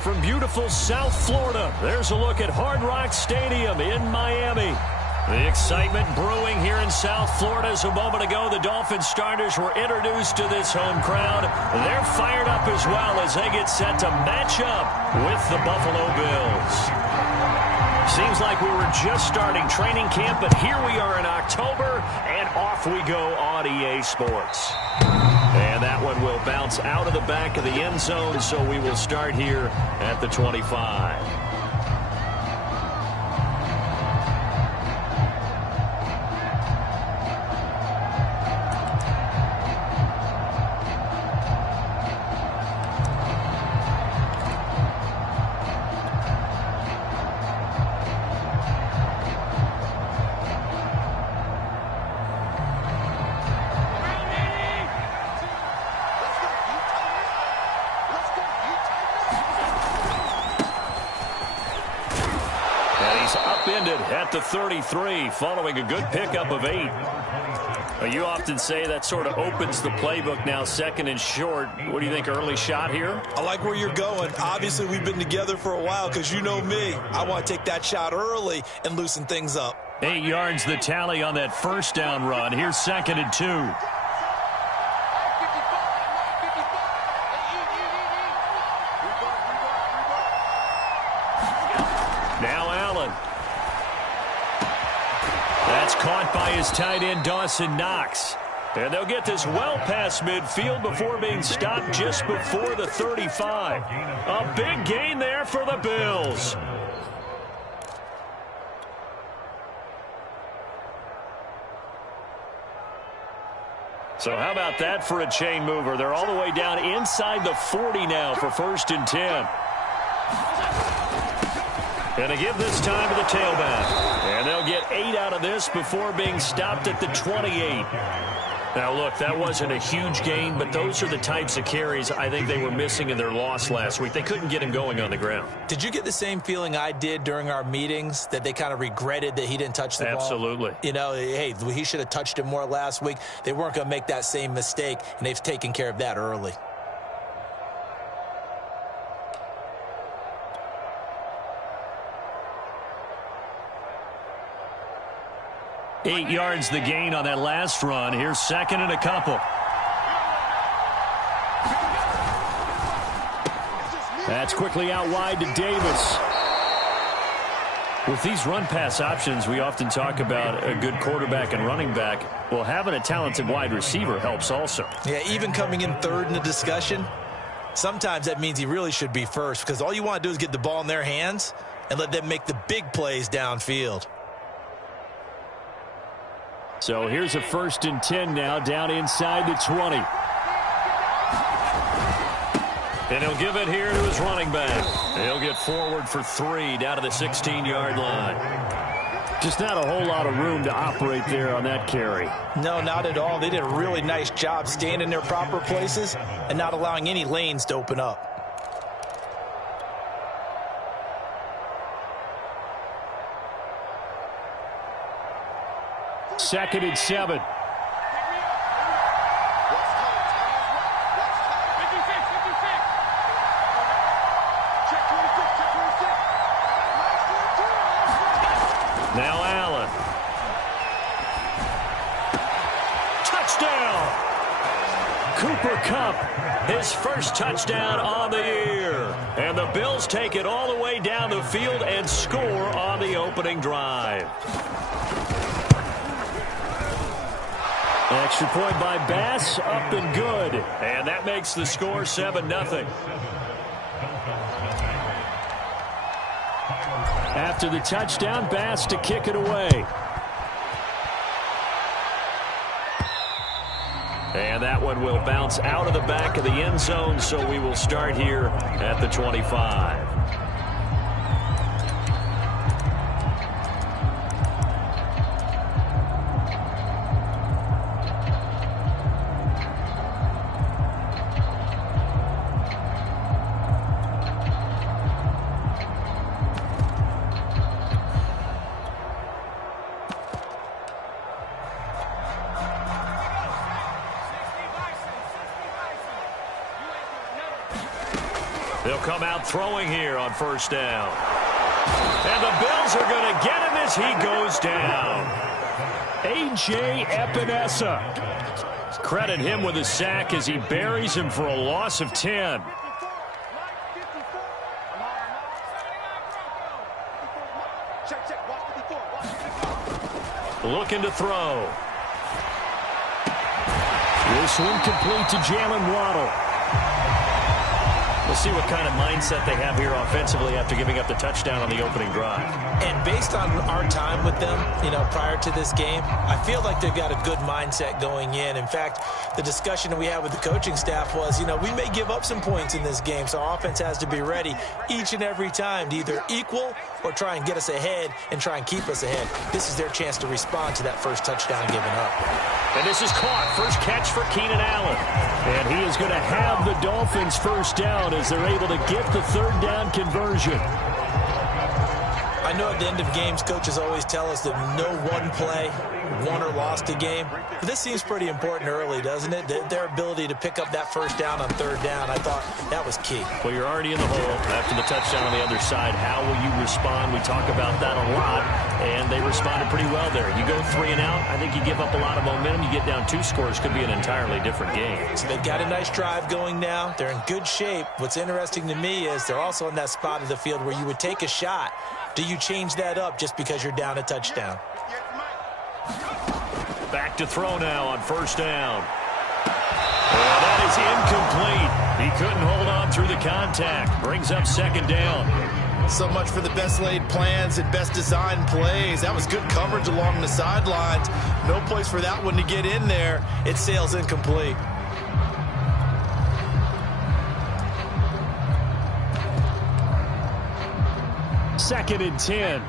from beautiful South Florida, there's a look at Hard Rock Stadium in Miami. The excitement brewing here in South Florida as a moment ago the Dolphins starters were introduced to this home crowd. They're fired up as well as they get set to match up with the Buffalo Bills. Seems like we were just starting training camp, but here we are in October, and off we go on EA Sports. And that one will bounce out of the back of the end zone, so we will start here at the 25. At the 33, following a good pickup of 8. You often say that sort of opens the playbook now, second and short. What do you think, early shot here? I like where you're going. Obviously, we've been together for a while because you know me. I want to take that shot early and loosen things up. 8 yards the tally on that first down run. Here's 2nd and 2. Now Allen. That's caught by his tight end, Dawson Knox. And they'll get this well past midfield before being stopped just before the 35. A big gain there for the Bills. So how about that for a chain mover? They're all the way down inside the 40 now for 1st and 10. And they give this time to the tailback. And they'll get 8 out of this before being stopped at the 28. Now, look, that wasn't a huge gain, but those are the types of carries I think they were missing in their loss last week. They couldn't get him going on the ground. Did you get the same feeling I did during our meetings, that they kind of regretted that he didn't touch the ball? Absolutely. You know, hey, he should have touched it more last week. They weren't going to make that same mistake, and they've taken care of that early. Eight yards the gain on that last run. Here's 2nd and a couple. That's quickly out wide to Davis. With these run-pass options, we often talk about a good quarterback and running back. Well, having a talented wide receiver helps also. Yeah, even coming in third in the discussion, sometimes that means he really should be first, because all you want to do is get the ball in their hands and let them make the big plays downfield. So here's a 1st and 10 now, down inside the 20. And he'll give it here to his running back. He'll get forward for 3 down to the 16-yard line. Just not a whole lot of room to operate there on that carry. No, not at all. They did a really nice job staying in their proper places and not allowing any lanes to open up. 2nd and 7. Now Allen. Touchdown! Cooper Kupp, his first touchdown on the year. And the Bills take it all the way down the field and score on the opening drive. Extra point by Bass, up and good. And that makes the score 7-0. After the touchdown, Bass to kick it away. And that one will bounce out of the back of the end zone, so we will start here at the 25. They'll come out throwing here on first down. And the Bills are going to get him as he goes down. A.J. Epinesa. Credit him with a sack as he buries him for a loss of 10. Looking to throw. This one complete to Jalen Waddle. We'll see what kind of mindset they have here offensively after giving up the touchdown on the opening drive. And based on our time with them, prior to this game, I feel like they've got a good mindset going in. In fact, the discussion that we had with the coaching staff was, we may give up some points in this game, so our offense has to be ready each and every time to either equal or try and get us ahead and try and keep us ahead. This is their chance to respond to that first touchdown given up. And this is caught. First catch for Keenan Allen. And he is going to have the Dolphins first down as they're able to get the third down conversion. I know at the end of games, coaches always tell us that no one play won or lost a game. But this seems pretty important early, doesn't it? Their ability to pick up that first down on third down, I thought that was key. Well, you're already in the hole after the touchdown on the other side. How will you respond? We talk about that a lot, and they responded pretty well there. You go 3 and out, I think you give up a lot of momentum. You get down 2 scores, could be an entirely different game. So they've got a nice drive going now. They're in good shape. What's interesting to me is they're also in that spot of the field where you would take a shot. Do you change that up just because you're down a touchdown? Back to throw now on first down. Oh, that is incomplete. He couldn't hold on through the contact. Brings up second down. So much for the best laid plans and best designed plays. That was good coverage along the sidelines. No place for that one to get in there. It sails incomplete. Second and 10.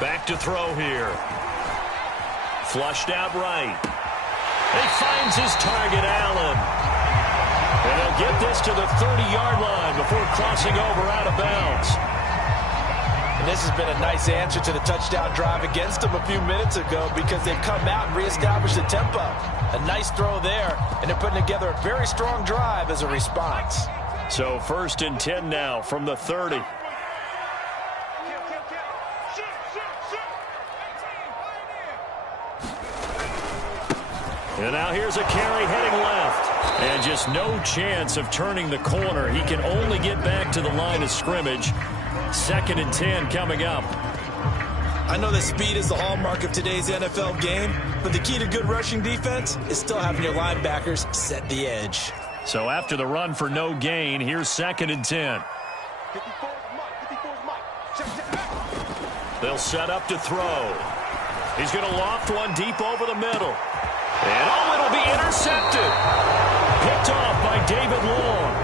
Back to throw here. Flushed out right. He finds his target, Allen. And they'll get this to the 30-yard line before crossing over out of bounds. And this has been a nice answer to the touchdown drive against them a few minutes ago because they've come out and reestablished the tempo. A nice throw there, and they're putting together a very strong drive as a response. So first and 10 now from the 30. And now here's a carry heading left. And just no chance of turning the corner. He can only get back to the line of scrimmage. Second and 10 coming up. I know that speed is the hallmark of today's NFL game, but the key to good rushing defense is still having your linebackers set the edge. So after the run for no gain, here's second and 10. They'll set up to throw. He's going to loft one deep over the middle. And it'll be intercepted. Picked off by David Long.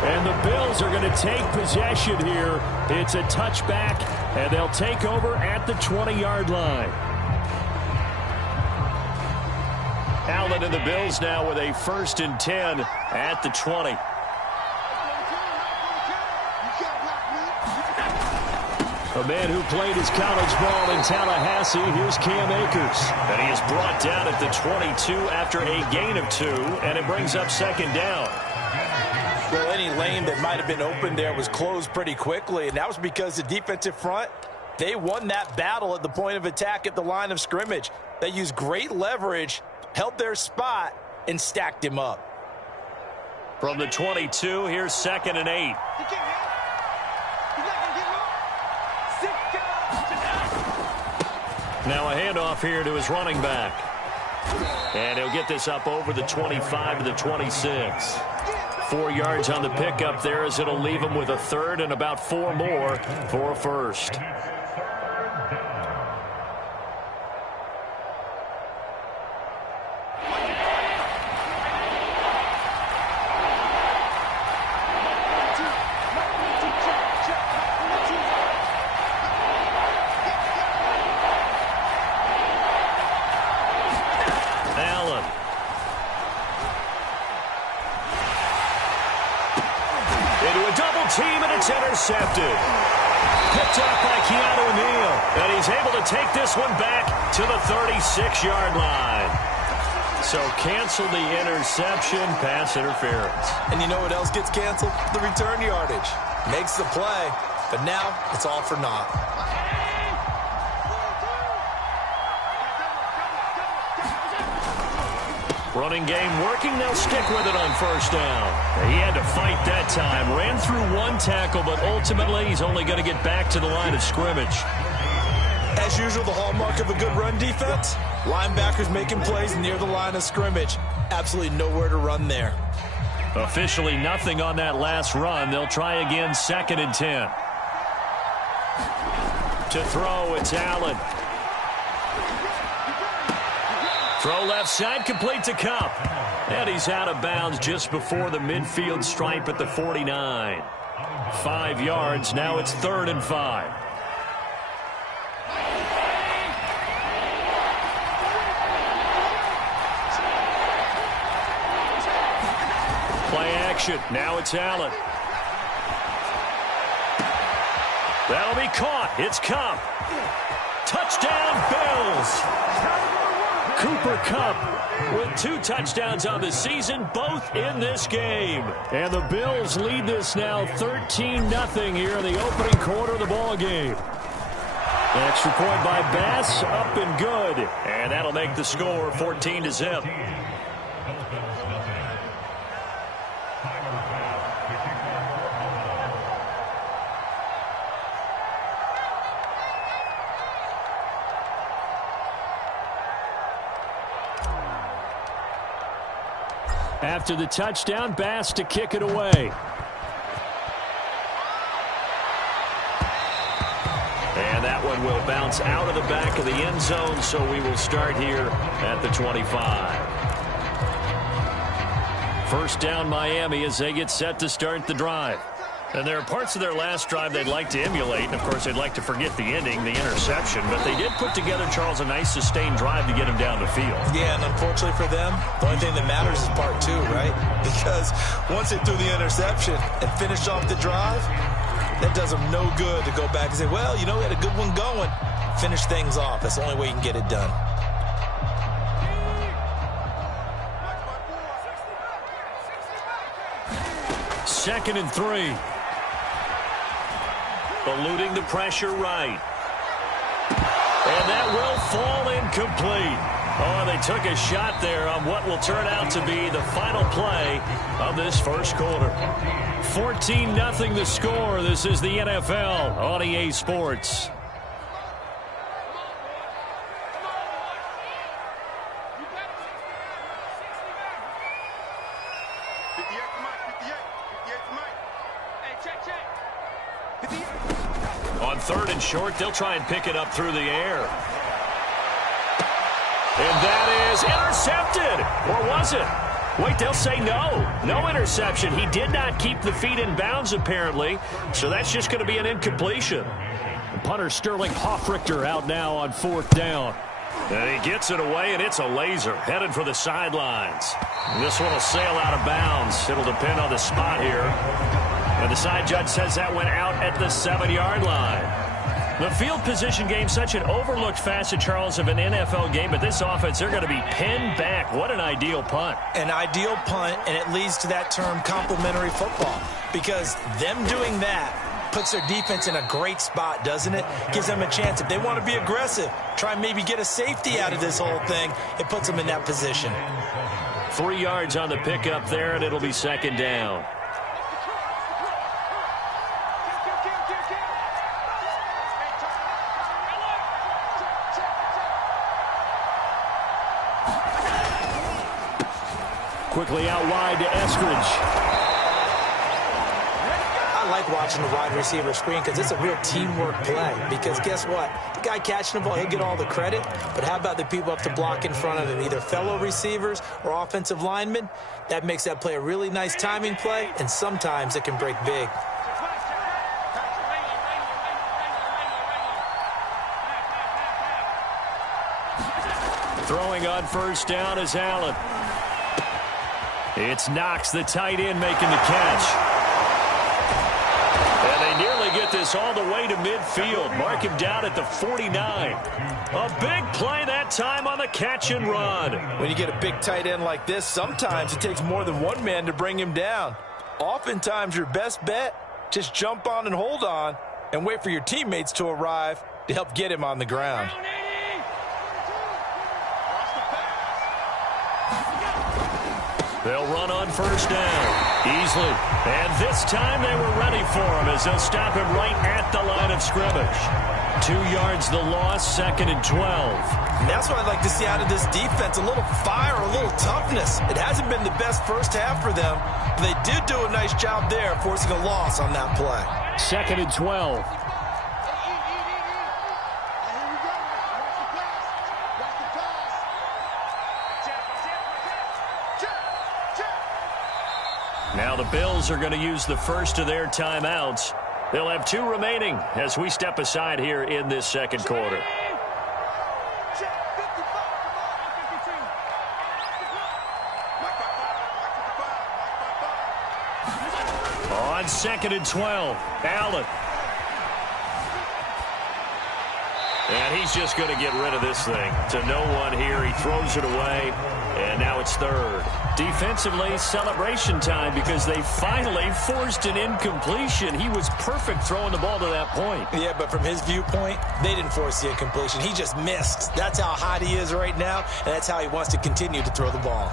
And the Bills are going to take possession here. It's a touchback, and they'll take over at the 20-yard line. Allen and the Bills now with a first and 10 at the 20. A man who played his college ball in Tallahassee, here's Cam Akers. And he is brought down at the 22 after a gain of 2, and it brings up second down. Well, any lane that might have been open there was closed pretty quickly, and that was because the defensive front, they won that battle at the point of attack at the line of scrimmage. They used great leverage, held their spot, and stacked him up. From the 22, here's second and 8. Now a handoff here to his running back. And he'll get this up over the 25 to the 26. 4 yards on the pickup there as it'll leave him with a third and about 4 more for a first. Into a double team, and it's intercepted. Picked up by Keanu Neal. And he's able to take this one back to the 36-yard line. So cancel the interception, pass interference. And you know what else gets canceled? The return yardage. Makes the play, but now it's all for naught. Running game working. They'll stick with it on first down. He had to fight that time. Ran through one tackle, but ultimately he's only going to get back to the line of scrimmage. As usual, the hallmark of a good run defense, linebackers making plays near the line of scrimmage. Absolutely nowhere to run there. Officially nothing on that last run. They'll try again, 2nd and 10. To throw, it's Allen. Throw left side, complete to Kupp. And he's out of bounds just before the midfield stripe at the 49. 5 yards, now it's 3rd and 5. Play action, now it's Allen. That'll be caught, it's Kupp. Touchdown, Bills! Cooper Kupp with 2 touchdowns on the season, both in this game. And the Bills lead this now 13-0 here in the opening quarter of the ball game. Extra point by Bass, up and good. And that'll make the score 14-0. After the touchdown, Bass to kick it away. And that one will bounce out of the back of the end zone, so we will start here at the 25. First down, Miami, as they get set to start the drive. And there are parts of their last drive they'd like to emulate. And, of course, they'd like to forget the ending, the interception. But they did put together, Charles, a nice sustained drive to get him down the field. Yeah, and unfortunately for them, the only thing that matters is part 2, right? Because once they threw the interception and finished off the drive, that does them no good to go back and say, well, you know, we had a good one going. Finish things off. That's the only way you can get it done. Second and 3. Eluding the pressure right. And that will fall incomplete. Oh, they took a shot there on what will turn out to be the final play of this first quarter. 14-0 the score. This is the NFL on EA Sports. On 3rd and short, they'll try and pick it up through the air. And that is intercepted. Or was it? Wait, they'll say no. No interception. He did not keep the feet in bounds, apparently. So that's just going to be an incompletion. The punter Sterling Hoffrichter out now on 4th down. And he gets it away, and it's a laser headed for the sidelines. This one will sail out of bounds. It'll depend on the spot here. And the side judge says that went out at the 7-yard line. The field position game, such an overlooked facet, Charles, of an NFL game, but this offense, they're going to be pinned back. What an ideal punt. An ideal punt, and it leads to that term complementary football, because them doing that puts their defense in a great spot, doesn't it? Gives them a chance. If they want to be aggressive, try and maybe get a safety out of this whole thing, it puts them in that position. 3 yards on the pickup there, and it'll be 2nd down. Quickly out wide to Eskridge. I like watching the wide receiver screen because it's a real teamwork play. Because guess what? The guy catching the ball, he'll get all the credit. But how about the people up to block in front of him, either fellow receivers or offensive linemen? That makes that play a really nice timing play, and sometimes it can break big. Throwing on first down is Allen. It's Knox, the tight end, making the catch. And they nearly get the this all the way to midfield. Mark him down at the 49. A big play that time on the catch and run. When you get a big tight end like this, sometimes it takes more than one man to bring him down. Oftentimes, your best bet, just jump on and hold on and wait for your teammates to arrive to help get him on the ground. They'll run on first down easily. And this time they were ready for him as they'll stop him right at the line of scrimmage. 2 yards the loss, 2nd and 12. And that's what I'd like to see out of this defense, a little fire, a little toughness. It hasn't been the best first half for them, but they did do a nice job there forcing a loss on that play. 2nd and 12. Now the Bills are going to use the first of their timeouts. They'll have 2 remaining as we step aside here in this second quarter. On 2nd and 12, Allen. And he's just going to get rid of this thing. To no one here, he throws it away, and now it's 3rd. Defensively, celebration time because they finally forced an incompletion. He was perfect throwing the ball to that point. Yeah, but from his viewpoint, they didn't force the incompletion. He just missed. That's how hot he is right now, and that's how he wants to continue to throw the ball.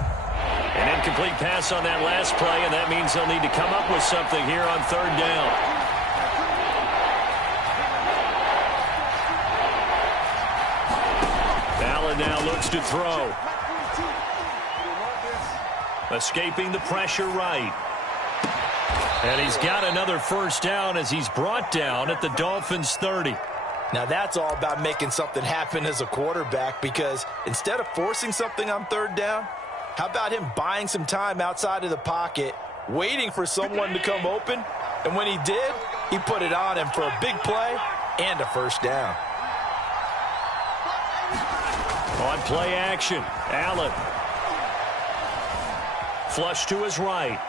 An incomplete pass on that last play, and that means they'll need to come up with something here on 3rd down. Allen now looks to throw. Escaping the pressure right. And he's got another first down as he's brought down at the Dolphins' 30. Now that's all about making something happen as a quarterback, because instead of forcing something on 3rd down, how about him buying some time outside of the pocket, waiting for someone to come open, and when he did, he put it on him for a big play and a first down. On play action, Allen. Flush to his right.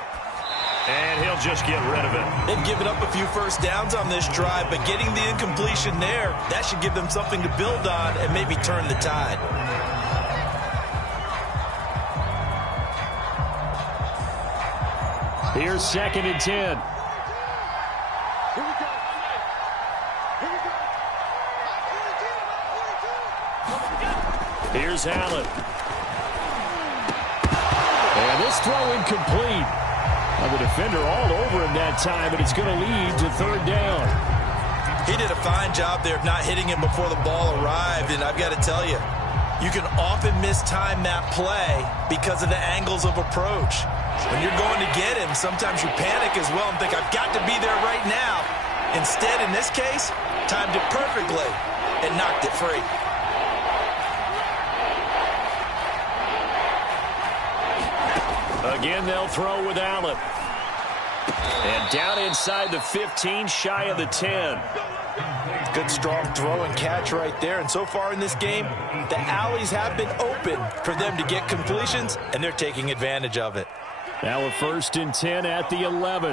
And he'll just get rid of it. They've given up a few first downs on this drive, but getting the incompletion there, that should give them something to build on and maybe turn the tide. Here's 2nd and 10. Here's Allen. And this throw incomplete. The defender all over him that time, but it's going to lead to 3rd down. He did a fine job there of not hitting him before the ball arrived, and I've got to tell you, you can often mistime that play because of the angles of approach. When you're going to get him, sometimes you panic as well and think, I've got to be there right now. Instead, in this case, timed it perfectly and knocked it free. Again, they'll throw with Allen. And down inside the 15, shy of the 10. Good, strong throw and catch right there. And so far in this game, the alleys have been open for them to get completions, and they're taking advantage of it. Now a 1st and 10 at the 11.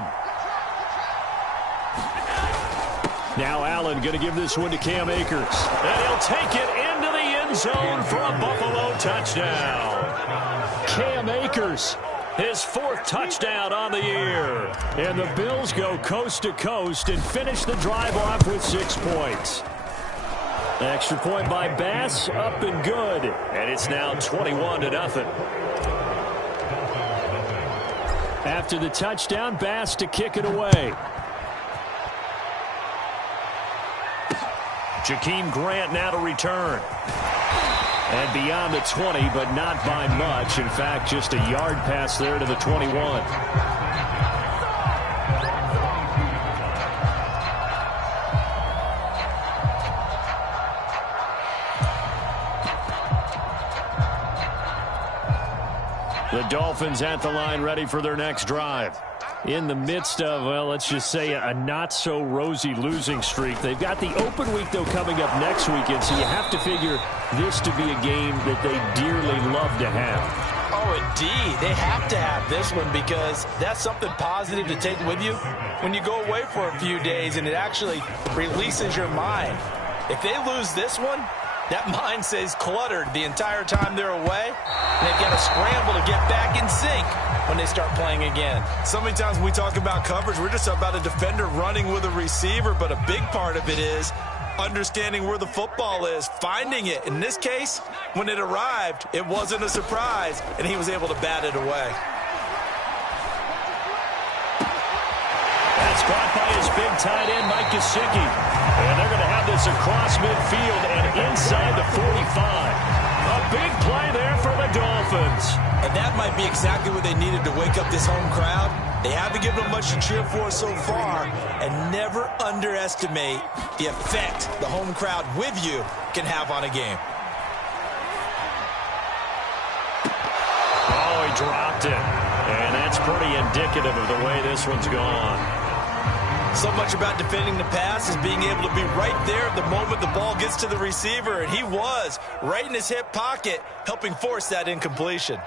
Now Allen going to give this one to Cam Akers. And he'll take it into the end zone for a Buffalo touchdown. Cam Akers, his 4th touchdown on the year. And the Bills go coast to coast and finish the drive off with 6 points. Extra point by Bass, up and good. And it's now 21-0. After the touchdown, Bass to kick it away. Jakeem Grant now to return. And beyond the 20, but not by much. In fact, just a yard pass there to the 21. The Dolphins at the line, ready for their next drive. In the midst of, well, let's just say a not-so-rosy losing streak. They've got the open week, though, coming up next weekend, so you have to figure this to be a game that they dearly love to have. Oh, Oh, indeed. They have to have this one because that's something positive to take with you when you go away for a few days, and it actually releases your mind. If they lose this one, that mind stays cluttered the entire time they're away, and they've got to scramble to get back in sync when they start playing again. So many times when we talk about coverage, we're just about a defender running with a receiver, but a big part of it is understanding where the football is, finding it. In this case, when it arrived, it wasn't a surprise, and he was able to bat it away. That's caught by his big tight end, Mike Gesicki. And they're going to have this across midfield and inside the 45. A big play there for the Dolphins. And that might be exactly what they needed to wake up this home crowd. They haven't given them much to cheer for so far, and never underestimate the effect the home crowd with you can have on a game. Oh, he dropped it. And that's pretty indicative of the way this one's gone. So much about defending the pass is being able to be right there the moment the ball gets to the receiver, and he was right in his hip pocket, helping force that incompletion.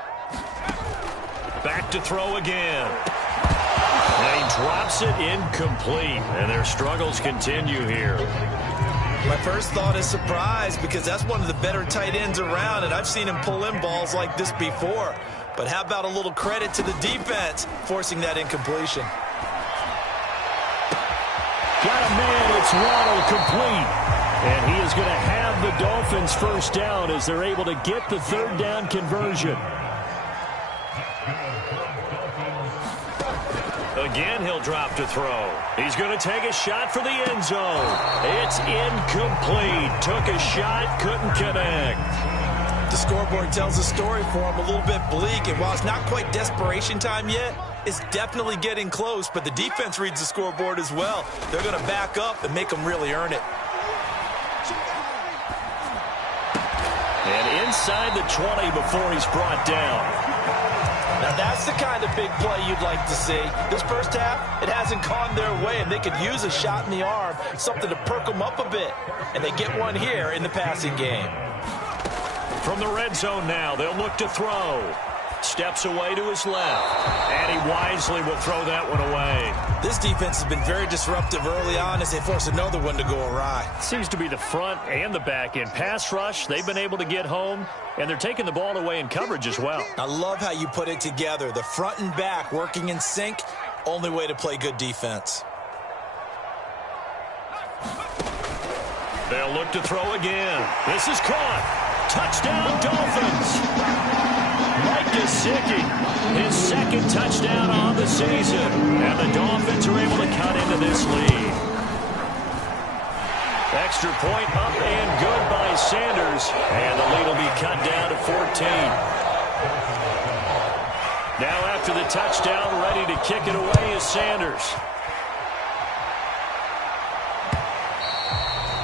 Back to throw again. And he drops it incomplete, and their struggles continue here. My first thought is surprise because that's one of the better tight ends around, and I've seen him pull in balls like this before. But how about a little credit to the defense forcing that incompletion? Got a man, it's Waddle, complete. And he is going to have the Dolphins first down as they're able to get the third down conversion. Again, he'll drop to throw. He's going to take a shot for the end zone. It's incomplete. Took a shot, couldn't connect. The scoreboard tells a story for him, a little bit bleak, and while it's not quite desperation time yet, it's definitely getting close, but the defense reads the scoreboard as well. They're going to back up and make them really earn it. And inside the 20 before he's brought down. Now that's the kind of big play you'd like to see. This first half, it hasn't gone their way, and they could use a shot in the arm, something to perk them up a bit. And they get one here in the passing game. From the red zone now, they'll look to throw. Steps away to his left. And he wisely will throw that one away. This defense has been very disruptive early on as they force another one to go awry. Seems to be the front and the back end. Pass rush, they've been able to get home, and they're taking the ball away in coverage as well. I love how you put it together. The front and back working in sync, only way to play good defense. They'll look to throw again. This is caught. Touchdown, Dolphins. Mike Gesicki, his second touchdown on the season. And the Dolphins are able to cut into this lead. Extra point up and good by Sanders. And the lead will be cut down to 14. Now after the touchdown, ready to kick it away is Sanders.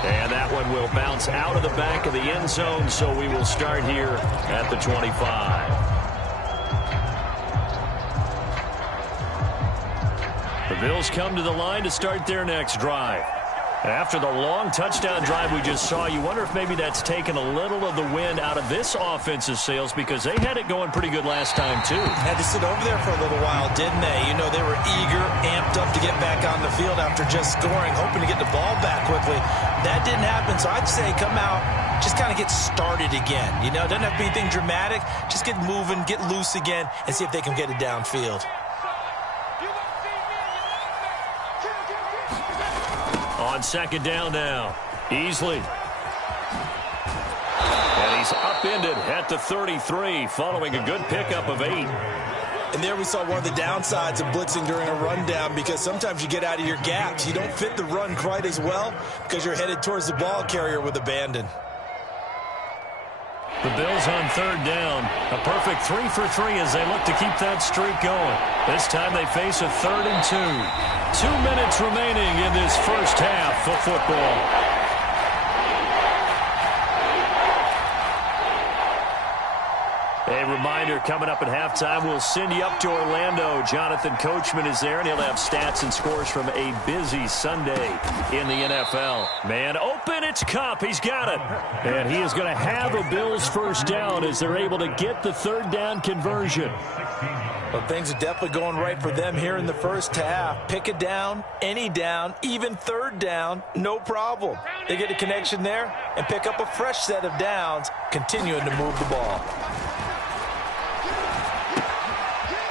And that one will bounce out of the back of the end zone, so we will start here at the 25. The Bills come to the line to start their next drive. After the long touchdown drive we just saw, you wonder if maybe that's taken a little of the wind out of this offensive sails because they had it going pretty good last time, too. Had to sit over there for a little while, didn't they? You know, they were eager, amped up to get back on the field after just scoring, hoping to get the ball back quickly. That didn't happen, so I'd say come out, just kind of get started again. You know, it doesn't have to be anything dramatic. Just get moving, get loose again, and see if they can get it downfield. On second down now, Easley. And he's upended at the 33, following a good pickup of 8. And there we saw one of the downsides of blitzing during a rundown because sometimes you get out of your gaps. You don't fit the run quite as well because you're headed towards the ball carrier with abandon. The Bills on third down. A perfect 3 for 3 as they look to keep that streak going. This time they face a 3rd and 2. 2 minutes remaining in this first half of football. A reminder, coming up at halftime, we'll send you up to Orlando. Jonathan Coachman is there, and he'll have stats and scores from a busy Sunday in the NFL. Man open, it's Kupp. He's got it. And he is going to have a Bills first down as they're able to get the third down conversion. Well, things are definitely going right for them here in the first half. Pick a down, any down, even third down, no problem. They get a connection there and pick up a fresh set of downs, continuing to move the ball.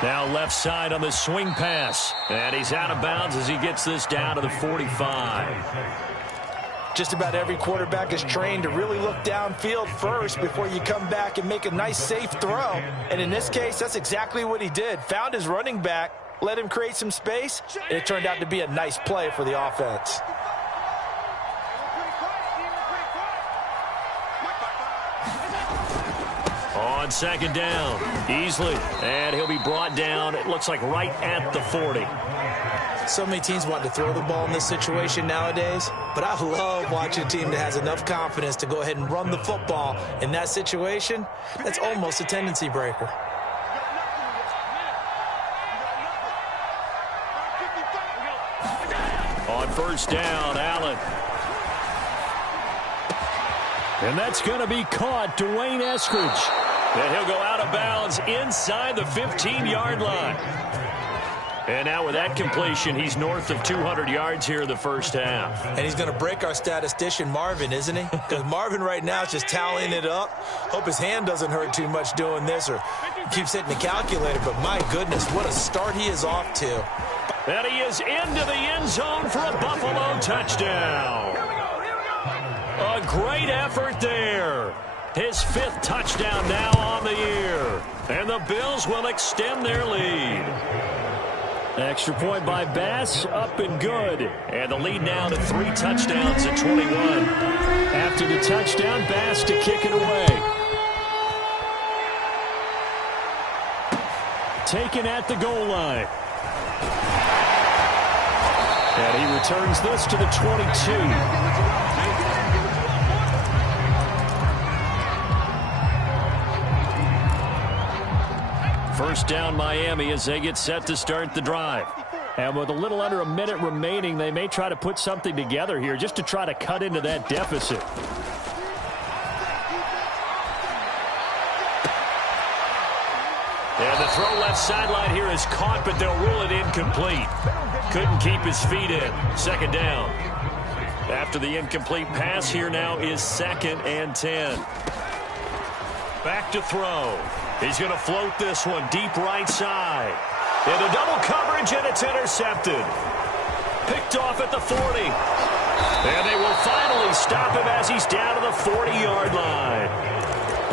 Now left side on the swing pass. And he's out of bounds as he gets this down to the 45. Just about every quarterback is trained to really look downfield first before you come back and make a nice, safe throw. And in this case, that's exactly what he did. Found his running back, let him create some space, and it turned out to be a nice play for the offense. On second down, Easley, and he'll be brought down, it looks like right at the 40. So many teams want to throw the ball in this situation nowadays, but I love watching a team that has enough confidence to go ahead and run the football. In that situation, that's almost a tendency breaker. On first down, Allen. And that's going to be caught, Dwayne Eskridge. And he'll go out of bounds inside the 15-yard line. And now with that completion, he's north of 200 yards here in the first half. And he's going to break our statistician, Marvin, isn't he? Because Marvin right now is just tallying it up. Hope his hand doesn't hurt too much doing this or keeps hitting the calculator. But my goodness, what a start he is off to. And he is into the end zone for a Buffalo touchdown. A great effort there. His 5th touchdown now on the year. And the Bills will extend their lead. Extra point by Bass, up and good. And the lead now to 3 touchdowns at 21. After the touchdown, Bass to kick it away. Taken at the goal line. And he returns this to the 22. First down, Miami, as they get set to start the drive. And with a little under a minute remaining, they may try to put something together here just to try to cut into that deficit. And the throw left sideline here is caught, but they'll rule it incomplete. Couldn't keep his feet in. Second down. After the incomplete pass, here now is 2nd and 10. Back to throw. He's going to float this one deep right side. Into double coverage, and it's intercepted. Picked off at the 40. And they will finally stop him as he's down to the 40-yard line.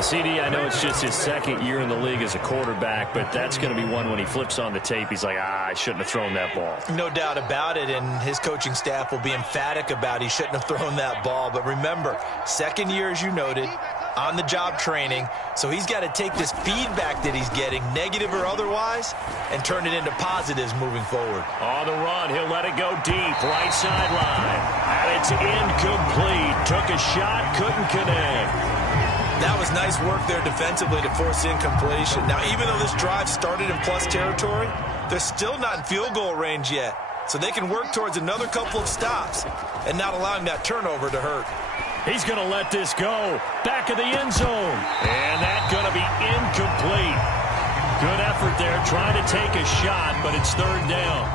CD, I know it's just his 2nd year in the league as a quarterback, but that's going to be one when he flips on the tape. He's like, I shouldn't have thrown that ball. No doubt about it, and his coaching staff will be emphatic about he shouldn't have thrown that ball. But remember, 2nd year, as you noted, on-the-job training, so he's got to take this feedback that he's getting, negative or otherwise, and turn it into positives moving forward. On the run, he'll let it go deep, right sideline. And it's incomplete. Took a shot, couldn't connect. That was nice work there defensively to force incompletion. Now, even though this drive started in plus territory, they're still not in field goal range yet. So they can work towards another couple of stops and not allowing that turnover to hurt. He's going to let this go. Back of the end zone. And that's going to be incomplete. Good effort there, trying to take a shot, but it's 3rd down.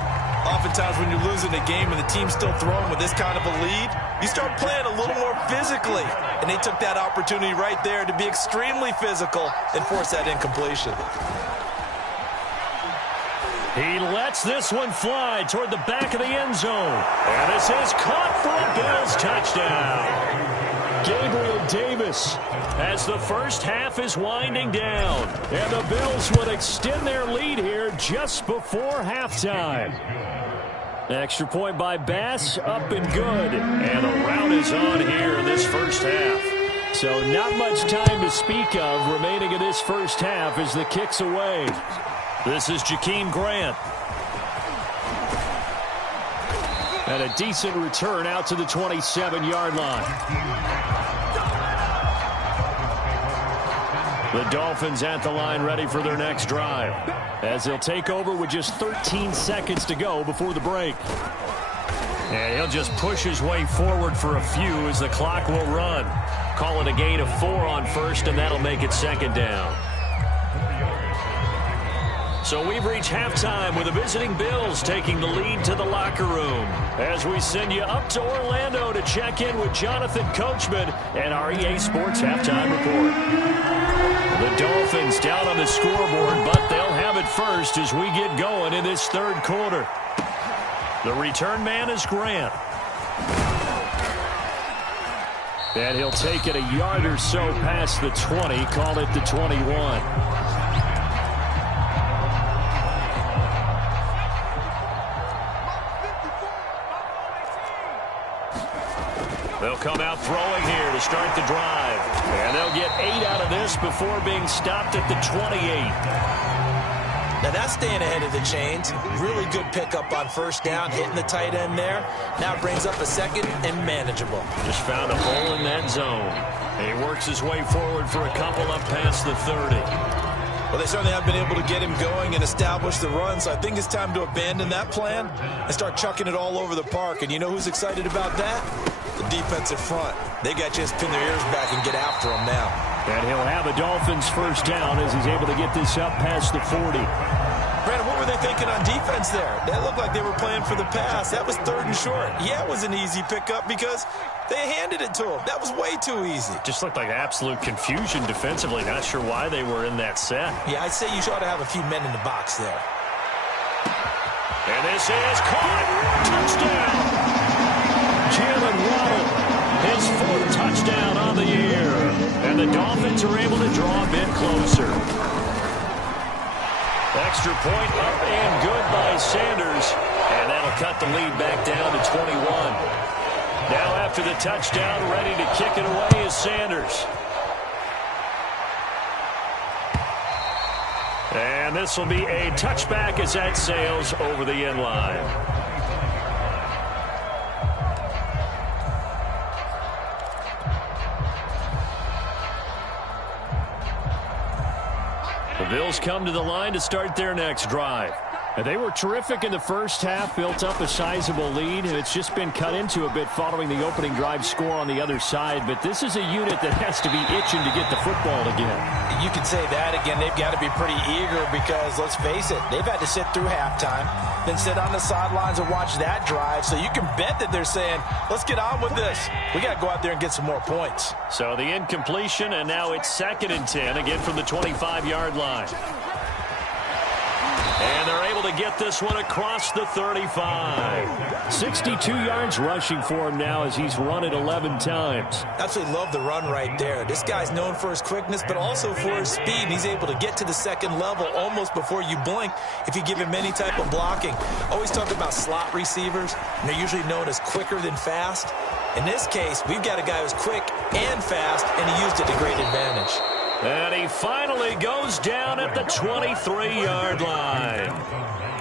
Oftentimes when you're losing a game and the team's still throwing with this kind of a lead, you start playing a little more physically. And they took that opportunity right there to be extremely physical and force that incompletion. He lets this one fly toward the back of the end zone. And this is caught for a Bills touchdown. Gabriel Davis as the first half is winding down. And the Bills would extend their lead here just before halftime. Extra point by Bass, up and good. And the rout is on here in this first half. So not much time to speak of remaining in this first half as the kick's away. This is Jakeem Grant. And a decent return out to the 27-yard line. The Dolphins at the line ready for their next drive, as they'll take over with just 13 seconds to go before the break. And he'll just push his way forward for a few as the clock will run. Call it a gain of 4 on first, and that'll make it second down. So we've reached halftime with the visiting Bills taking the lead to the locker room, as we send you up to Orlando to check in with Jonathan Coachman and our EA Sports Halftime Report. The Dolphins down on the scoreboard, but they'll have it first as we get going in this third quarter. The return man is Grant. And he'll take it a yard or so past the 20, call it the 21. They'll come out throwing here to start the drive. And they'll get 8 out of this before being stopped at the 28. Now that's staying ahead of the chains. Really good pickup on first down, hitting the tight end there. Now brings up a second and manageable. Just found a hole in that zone. And he works his way forward for a couple up past the 30. Well, they certainly have been able to get him going and establish the run, so I think it's time to abandon that plan and start chucking it all over the park. And you know who's excited about that? The defensive front. They got a chance to pin their ears back and get after him now. And he'll have a Dolphins first down as he's able to get this up past the 40. Brandon, what were they thinking on defense there? That looked like they were playing for the pass. That was 3rd and short. Yeah, it was an easy pickup because they handed it to him. That was way too easy. Just looked like absolute confusion defensively. Not sure why they were in that set. Yeah, I'd say you ought to have a few men in the box there. And this is caught. Touchdown. Jalen Waddle, his 4th touchdown on the year. And the Dolphins are able to draw a bit closer. Extra point up and good by Sanders. And that'll cut the lead back down to 21. Now after the touchdown, ready to kick it away is Sanders. And this will be a touchback as that sails over the end line. The Bills come to the line to start their next drive. And they were terrific in the first half, built up a sizable lead, and it's just been cut into a bit following the opening drive score on the other side. But this is a unit that has to be itching to get the football again. You can say that again. They've got to be pretty eager because, let's face it, they've had to sit through halftime, then sit on the sidelines and watch that drive. So you can bet that they're saying, let's get on with this. We got to go out there and get some more points. So the incompletion, and now it's 2nd and 10, again from the 25-yard line. And they're able to get this one across the 35. 62 yards rushing for him now as he's run it 11 times. Absolutely love the run right there. This guy's known for his quickness, but also for his speed. And he's able to get to the second level almost before you blink if you give him any type of blocking. Always talk about slot receivers, and they're usually known as quicker than fast. In this case, we've got a guy who's quick and fast, and he used it to great advantage. And he finally goes down at the 23-yard line.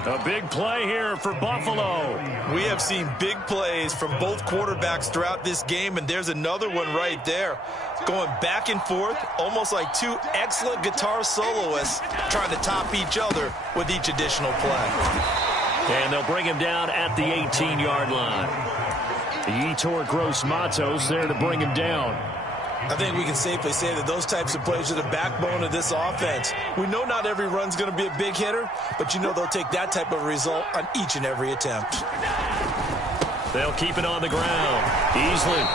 A big play here for Buffalo. We have seen big plays from both quarterbacks throughout this game, and there's another one right there. Going back and forth, almost like two excellent guitar soloists trying to top each other with each additional play. And they'll bring him down at the 18-yard line. Yetur Gross-Matos there to bring him down. I think we can safely say that those types of plays are the backbone of this offense. We know not every run's going to be a big hitter, but you know they'll take that type of result on each and every attempt. They'll keep it on the ground. Easily.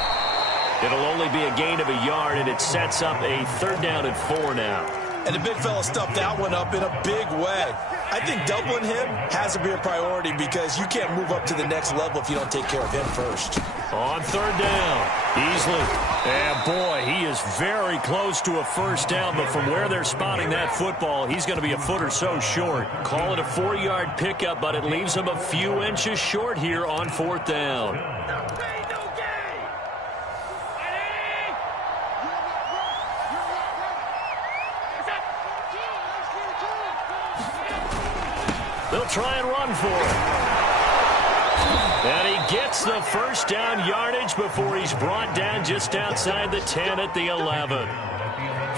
It'll only be a gain of a yard, and it sets up a 3rd down and 4 now. And the big fella stuffed that one up in a big way. I think doubling him has to be a priority because you can't move up to the next level if you don't take care of him first. On 3rd down, Easley. And boy, he is very close to a first down, but from where they're spotting that football, he's going to be a foot or so short. Call it a 4-yard pickup, but it leaves him a few inches short here on 4th down. They'll try and run for it. And he gets the first down yardage before he's brought down just outside the 10 at the 11.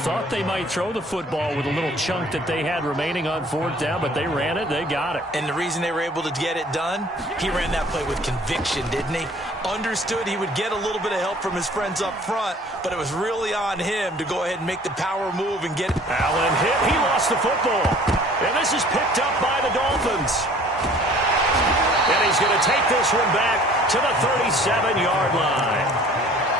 Thought they might throw the football with a little chunk that they had remaining on fourth down, but they ran it, they got it. And the reason they were able to get it done, he ran that play with conviction, didn't he? Understood he would get a little bit of help from his friends up front, but it was really on him to go ahead and make the power move and get it. Allen hit, he lost the football. And this is picked up by the Dolphins. And he's going to take this one back to the 37-yard line.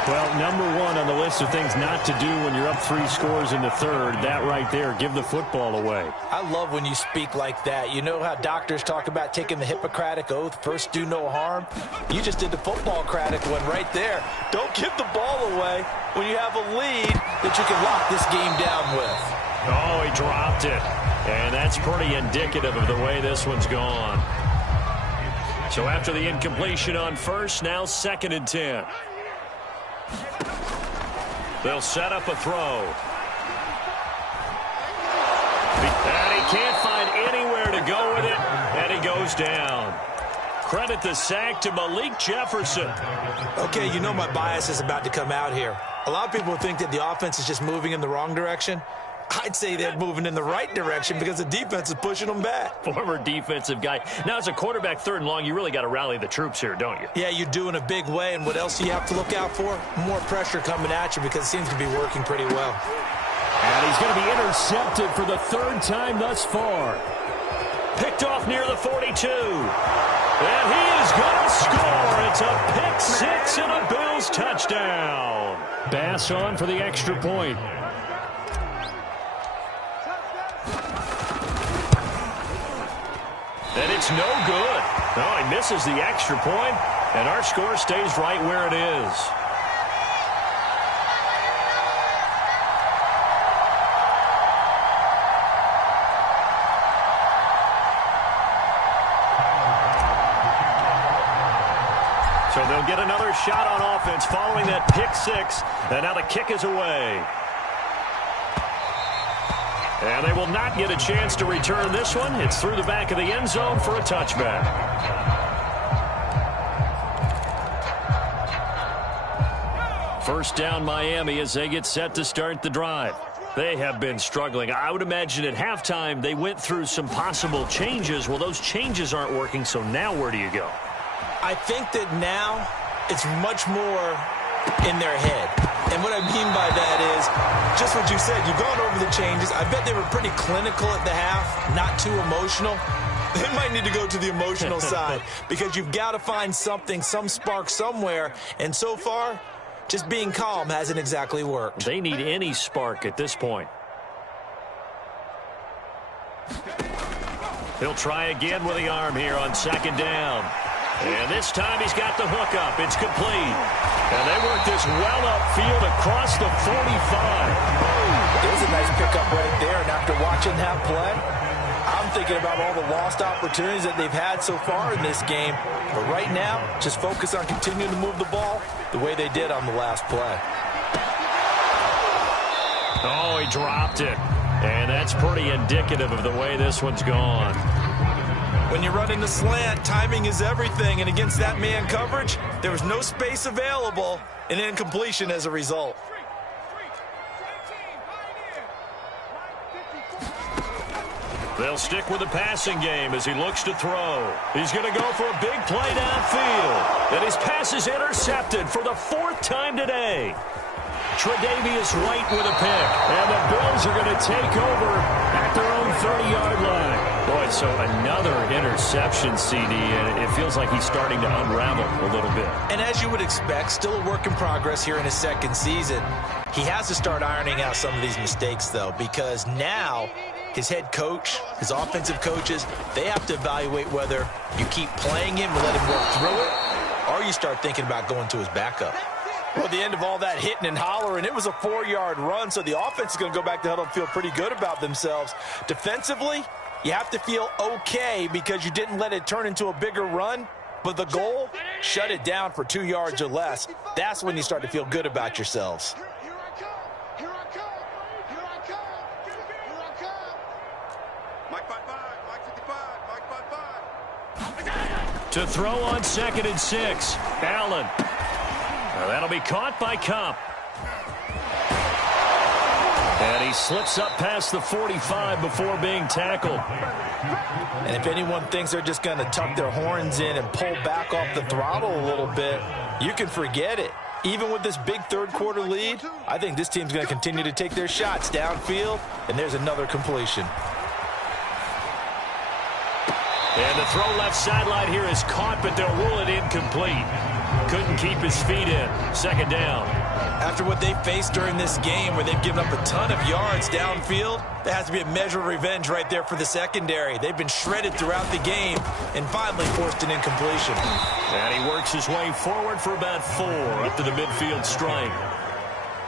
Well, number one on the list of things not to do when you're up 3 scores in the third, that right there, give the football away. I love when you speak like that. You know how doctors talk about taking the Hippocratic Oath, first do no harm? You just did the football-cratic one right there. Don't give the ball away when you have a lead that you can lock this game down with. Oh, he dropped it. And that's pretty indicative of the way this one's gone. So after the incompletion on first, now 2nd and 10. They'll set up a throw. And he can't find anywhere to go with it, and he goes down. Credit the sack to Malik Jefferson. Okay, you know my bias is about to come out here. A lot of people think that the offense is just moving in the wrong direction. I'd say they're moving in the right direction because the defense is pushing them back. Former defensive guy. Now, as a quarterback 3rd and long, you really got to rally the troops here, don't you? Yeah, you do in a big way. And what else do you have to look out for? More pressure coming at you because it seems to be working pretty well. And he's going to be intercepted for the 3rd time thus far. Picked off near the 42. And he is going to score. It's a pick 6 and a Bills touchdown. Bass on for the extra point. And it's no good. No, he misses the extra point, and our score stays right where it is. So they'll get another shot on offense following that pick 6, and now the kick is away. And they will not get a chance to return this one. It's through the back of the end zone for a touchback. First down Miami as they get set to start the drive. They have been struggling. I would imagine at halftime they went through some possible changes. Well, those changes aren't working, so now where do you go? I think that now it's much more in their head. And what I mean by that is just what you said. You've gone over the changes. I bet they were pretty clinical at the half, not too emotional. They might need to go to the emotional side because you've got to find something, some spark somewhere. And so far, just being calm hasn't exactly worked. They need any spark at this point. He'll try again with the arm here on 2nd down. And this time he's got the hook up. It's complete. And they work this well upfield across the 45. There's a nice pickup right there. And after watching that play, I'm thinking about all the lost opportunities that they've had so far in this game. But right now, just focus on continuing to move the ball the way they did on the last play. Oh, he dropped it. And that's pretty indicative of the way this one's gone. When you're running the slant, timing is everything. And against that man coverage, there was no space available, and incompletion as a result. They'll stick with the passing game as he looks to throw. He's going to go for a big play downfield. And his pass is intercepted for the 4th time today. Tre'Davious White with a pick. And the Bills are going to take over at their own 30-yard line. Boy, so another interception, CD, and it feels like he's starting to unravel a little bit. And as you would expect, still a work in progress here in his 2nd season. He has to start ironing out some of these mistakes, though, because now his head coach, his offensive coaches, they have to evaluate whether you keep playing him and let him work through it, or you start thinking about going to his backup. Well, at the end of all that hitting and hollering, it was a 4-yard run, so the offense is going to go back to huddle and feel pretty good about themselves. Defensively, you have to feel okay because you didn't let it turn into a bigger run, but the goal, shut it down for 2 yards or less. That's when you start to feel good about yourselves. To throw on 2nd and 6. Allen. Now that'll be caught by Kupp. And he slips up past the 45 before being tackled. And if anyone thinks they're just going to tuck their horns in and pull back off the throttle a little bit, you can forget it. Even with this big third-quarter lead, I think this team's going to continue to take their shots downfield, and there's another completion. And the throw left sideline here is caught, but they'll rule it incomplete. Couldn't keep his feet in. 2nd down. After what they faced during this game where they've given up a ton of yards downfield, there has to be a measure of revenge right there for the secondary. They've been shredded throughout the game and finally forced an incompletion. And he works his way forward for about 4 up to the midfield stripe.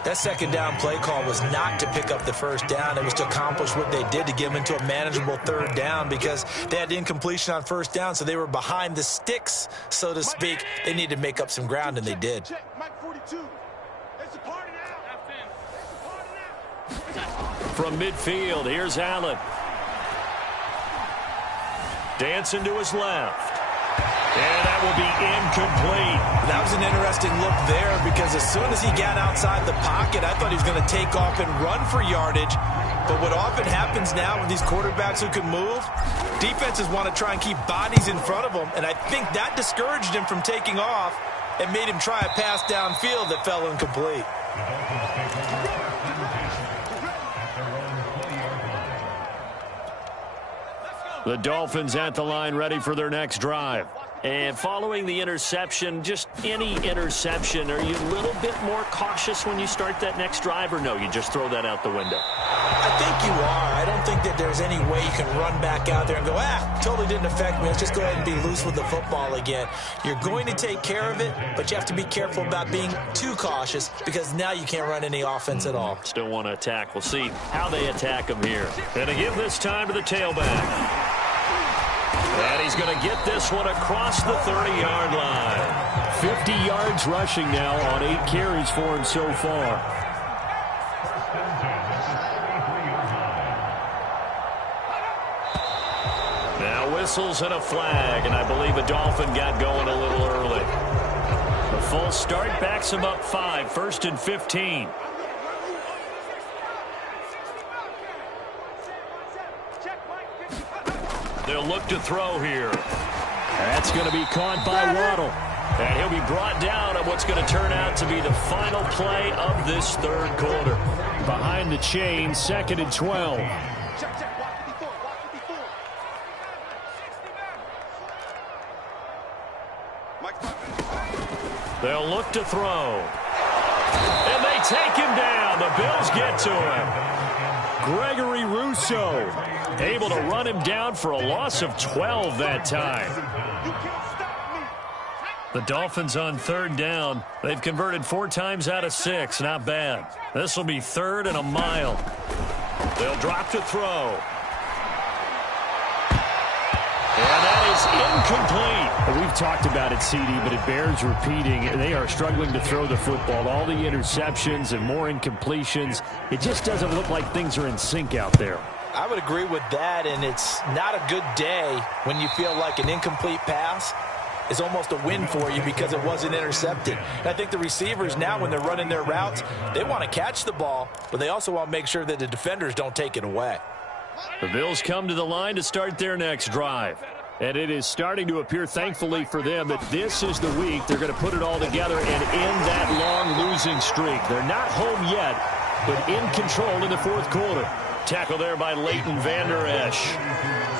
That 2nd down play call was not to pick up the 1st down. It was to accomplish what they did to get them into a manageable 3rd down because they had incompletion on 1st down, so they were behind the sticks, so to speak. They needed to make up some ground, and they did. From midfield, here's Allen. Dancing to his left. And that will be incomplete. That was an interesting look there because as soon as he got outside the pocket, I thought he was going to take off and run for yardage. But what often happens now with these quarterbacks who can move, defenses want to try and keep bodies in front of them, and I think that discouraged him from taking off and made him try a pass downfield that fell incomplete. The Dolphins at the line ready for their next drive. And following the interception, just any interception, are you a little bit more cautious when you start that next drive, or no, you just throw that out the window? I think you are. I don't think that there's any way you can run back out there and go, totally didn't affect me. Let's just go ahead and be loose with the football again. You're going to take care of it, but you have to be careful about being too cautious because now you can't run any offense at all. Still want to attack. We'll see how they attack them here. And to give this time to the tailback. And he's going to get this one across the 30-yard line. 50 yards rushing now on 8 carries for him so far. Now whistles and a flag, and I believe a Dolphin got going a little early. The full start backs him up 5, 1st and 15. They'll look to throw here. That's going to be caught by Waddle. And he'll be brought down on what's going to turn out to be the final play of this 3rd quarter. Behind the chain, 2nd and 12. They'll look to throw. And they take him down. The Bills get to him. Gregory Rousseau able to run him down for a loss of 12 that time. The Dolphins on 3rd down. They've converted 4 times out of 6. Not bad. This will be 3rd and a mile. They'll drop to throw. And that is incomplete. We've talked about it, CD, but it bears repeating. They are struggling to throw the football. All the interceptions and more incompletions. It just doesn't look like things are in sync out there. I would agree with that, and it's not a good day when you feel like an incomplete pass is almost a win for you because it wasn't intercepted. And I think the receivers now, when they're running their routes, they want to catch the ball, but they also want to make sure that the defenders don't take it away. The Bills come to the line to start their next drive. And it is starting to appear, thankfully for them, that this is the week they're going to put it all together and end that long losing streak. They're not home yet, but in control in the 4th quarter. Tackle there by Leighton Vander Esch.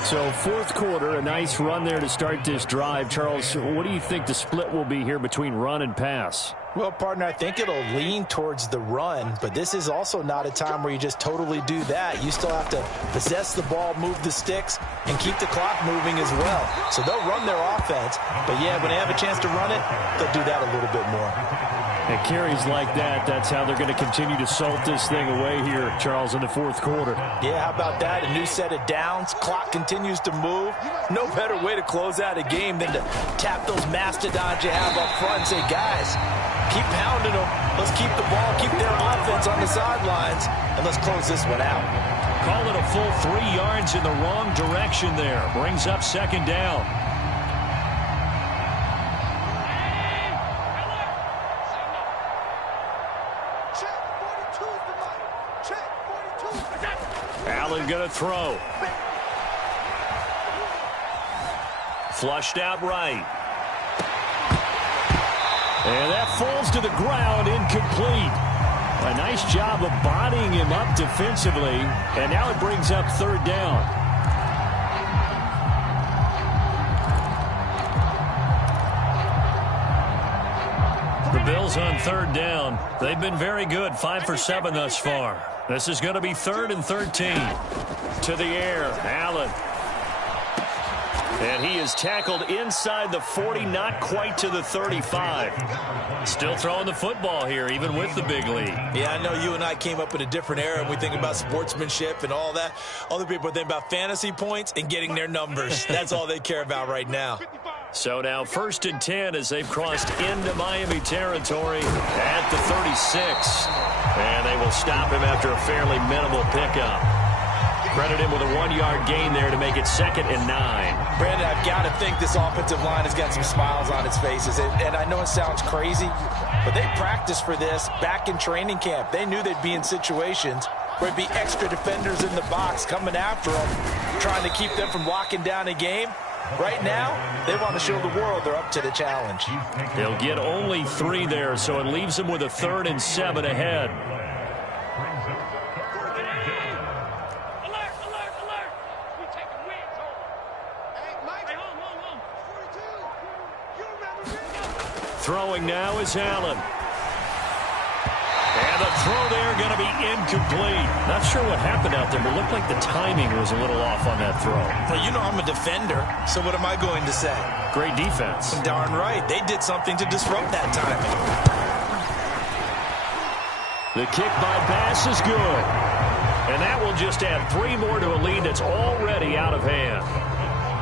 So 4th quarter, a nice run there to start this drive. Charles, what do you think the split will be here between run and pass? Well, partner, I think it'll lean towards the run, but this is also not a time where you just totally do that. You still have to possess the ball, move the sticks, and keep the clock moving as well. So they'll run their offense, but yeah, when they have a chance to run it, they'll do that a little bit more. And carries like that, that's how they're going to continue to salt this thing away here, Charles, in the 4th quarter. Yeah, how about that? A new set of downs. Clock continues to move. No better way to close out a game than to tap those mastodons you have up front and say, guys, keep pounding them. Let's keep the ball, keep their offense on the sidelines, and let's close this one out. Call it a full 3 yards in the wrong direction there. Brings up 2nd down. Allen going to throw. Flushed out right. And that falls to the ground, incomplete. A nice job of bodying him up defensively, and now it brings up third down. The Bills on third down. They've been very good, 5 for 7 thus far. This is going to be 3rd and 13. To the air, Allen. And he is tackled inside the 40, not quite to the 35. Still throwing the football here, even with the big lead. Yeah, I know you and I came up in a different era, and we think about sportsmanship and all that. Other people think about fantasy points and getting their numbers. That's all they care about right now. So now 1st and 10 as they've crossed into Miami territory at the 36. And they will stop him after a fairly minimal pickup. Credit him with a 1-yard gain there to make it 2nd and 9. Brandon, I've got to think this offensive line has got some smiles on its faces. And I know it sounds crazy, but they practiced for this back in training camp. They knew they'd be in situations where it'd be extra defenders in the box coming after them, trying to keep them from locking down a game. Right now, they want to show the world they're up to the challenge. They'll get only 3 there, so it leaves them with a 3rd and 7 ahead. Throwing now is Allen. And the throw there going to be incomplete. Not sure what happened out there, but it looked like the timing was a little off on that throw. Well, you know I'm a defender, so what am I going to say? Great defense. Darn right. They did something to disrupt that timing. The kick by Bass is good. And that will just add 3 more to a lead that's already out of hand.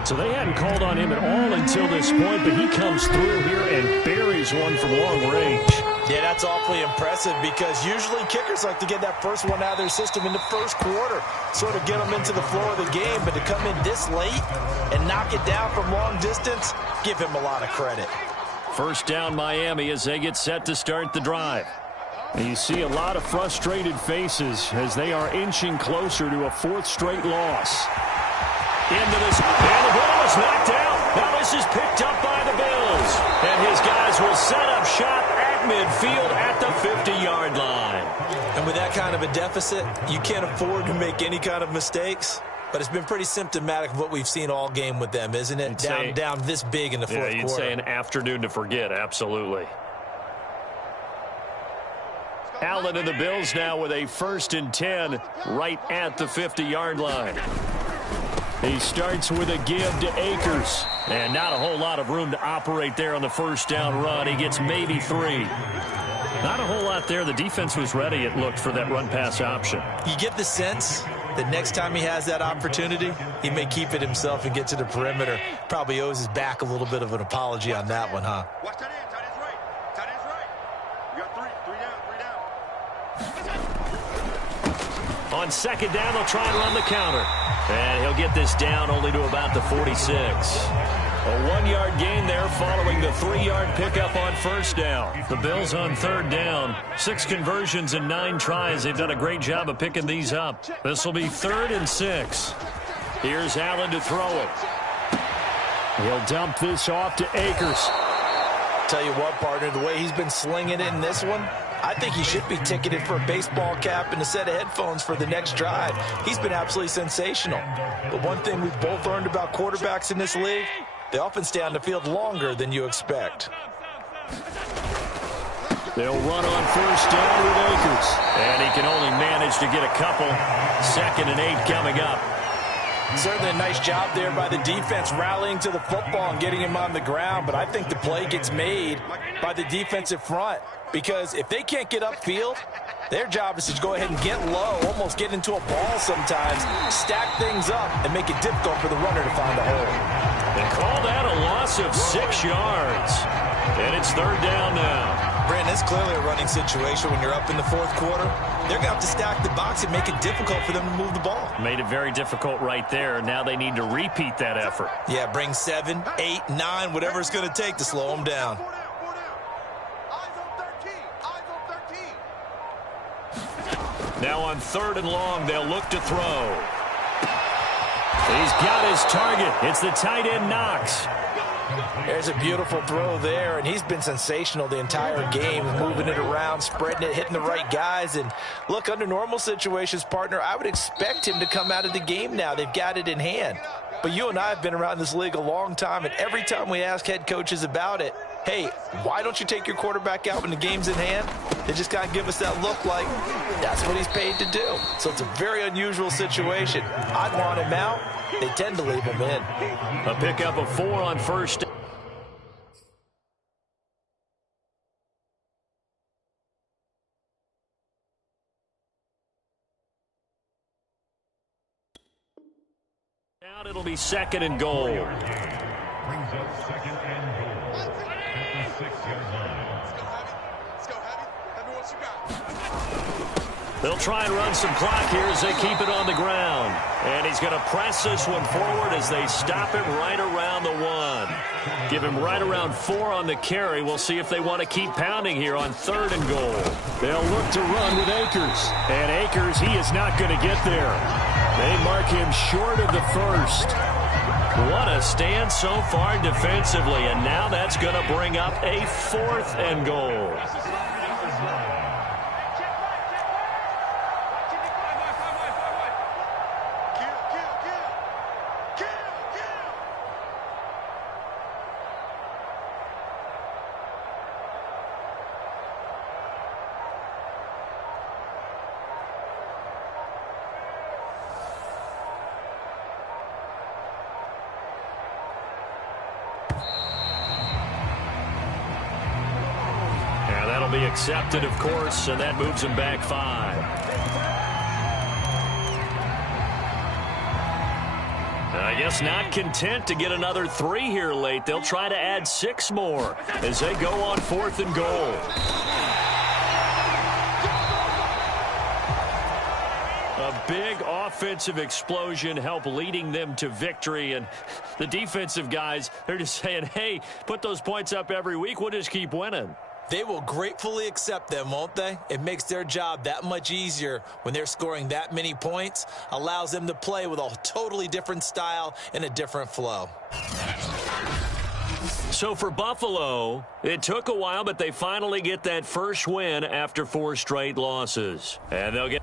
So they hadn't called on him at all until this point, but he comes through here and buries one from long range. Yeah, that's awfully impressive because usually kickers like to get that first one out of their system in the first quarter, sort of get them into the flow of the game, but to come in this late and knock it down from long distance, give him a lot of credit. First down Miami as they get set to start the drive. And you see a lot of frustrated faces as they are inching closer to a 4th straight loss. Into this, and the ball is knocked out. Now this is picked up by the Bills. And his guys will set up shop at midfield at the 50-yard line. And with that kind of a deficit, you can't afford to make any kind of mistakes. But it's been pretty symptomatic of what we've seen all game with them, isn't it? Down this big in the fourth quarter. Yeah, you'd say an afternoon to forget, absolutely. Allen and the Bills now with a 1st and 10 right at the 50-yard line. He starts with a give to Akers. And not a whole lot of room to operate there on the first down run. He gets maybe 3. Not a whole lot there. The defense was ready, it looked, for that run-pass option. You get the sense that next time he has that opportunity, he may keep it himself and get to the perimeter. Probably owes his back a little bit of an apology on that one, huh? Watch tight end. Tight end's right. Tight end's right. You got 3 down. On 2nd down, they'll try and run the counter. And he'll get this down only to about the 46. A 1-yard gain there following the 3-yard pickup on first down. The Bills on 3rd down. 6 conversions and 9 tries. They've done a great job of picking these up. This will be 3rd and 6. Here's Allen to throw it. He'll dump this off to Akers. Tell you what, partner, the way he's been slinging it in this one, I think he should be ticketed for a baseball cap and a set of headphones for the next drive. He's been absolutely sensational. But one thing we've both learned about quarterbacks in this league, they often stay on the field longer than you expect. They'll run on first down with Akers. And he can only manage to get a couple. 2nd and 8 coming up. Certainly a nice job there by the defense rallying to the football and getting him on the ground. But I think the play gets made by the defensive front. Because if they can't get upfield, their job is to go ahead and get low, almost get into a ball sometimes, stack things up, and make it difficult for the runner to find a hole. They call that a loss of 6 yards. And it's 3rd down now. Brandon, it's clearly a running situation when you're up in the 4th quarter. They're going to have to stack the box and make it difficult for them to move the ball. Made it very difficult right there. Now they need to repeat that effort. Yeah, bring 7, 8, 9, whatever it's going to take to slow them down. Now on 3rd and long, they'll look to throw. He's got his target. It's the tight end, Knox. There's a beautiful throw there, and he's been sensational the entire game, moving it around, spreading it, hitting the right guys. And look, under normal situations, partner, I would expect him to come out of the game now. They've got it in hand. But you and I have been around this league a long time, and every time we ask head coaches about it, hey, why don't you take your quarterback out when the game's in hand? They just kind of give us that look like that's what he's paid to do. So it's a very unusual situation. I'd want him out. They tend to leave him in. A pickup of 4 on first. Out, it'll be 2nd and goal. Brings up 2nd and goal at the 6-yard line. Let's go, Heavy. Heavy, what you got? They'll try and run some clock here as they keep it on the ground. And he's going to press this one forward as they stop him right around the 1. Give him right around 4 on the carry. We'll see if they want to keep pounding here on 3rd and goal. They'll look to run with Akers. And Akers, he is not going to get there. They mark him short of the 1st. What a stand so far defensively. And now that's going to bring up a 4th and goal. Be accepted, of course, and that moves him back 5. I guess not content to get another 3 here late. They'll try to add 6 more as they go on 4th and goal. A big offensive explosion helped leading them to victory, and the defensive guys, they're just saying, hey, put those points up every week. We'll just keep winning. They will gratefully accept them, won't they? It makes their job that much easier when they're scoring that many points, allows them to play with a totally different style and a different flow. So for Buffalo, it took a while, but they finally get that first win after 4 straight losses. And they'll get